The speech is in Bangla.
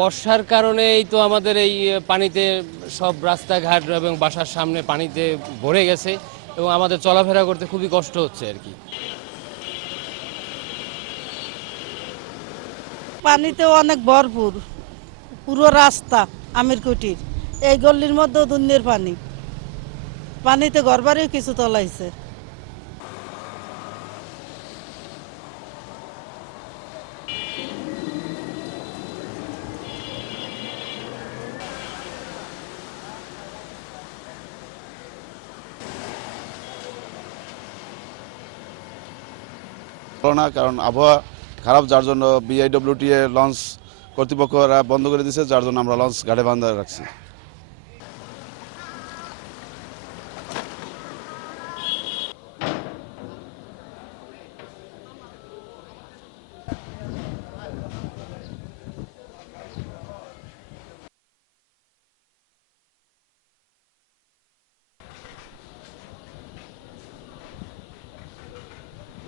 বর্ষার কারণেই তো আমাদের এই পানিতে সব রাস্তাঘাট এবং বাসার সামনে পানিতে ভরে গেছে এবং আমাদের চলাফেরা করতে খুবই কষ্ট হচ্ছে আর কি। পানিতে অনেক ভরপুর, পুরো রাস্তা আমিরকুটির, এই গল্লির মধ্যেও দুনিয়ার পানি। পানিতে ঘরবাড়িও কিছু তলাইছে। ভালো না, কারণ আবহাওয়া খারাপ, যার জন্য বিআইডব্লিউটিএ লঞ্চ কর্তৃপক্ষরা বন্ধ করে দিয়েছে, যার জন্য আমরা লঞ্চ ঘাটে বান্ধা রাখছি।